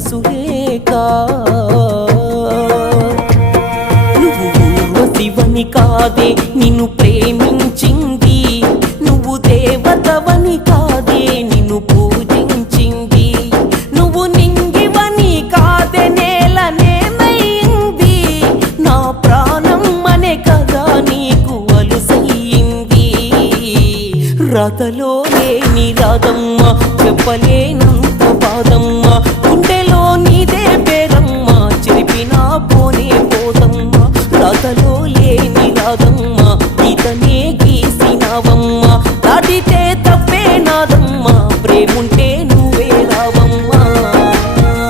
సురేఖ నువ్వు ఊర్వశివని కాదే నిన్ను ప్రేమించింది, నువ్వు దేవతవని కాదే నిన్ను పూజించింది, నువ్వు నింగివని కాదే నేలనేమైంది, నా ప్రాణం అనే కదా నీకు అలుసయ్యింది. రాతలో లేని రాధమ్మ చెప్పలేను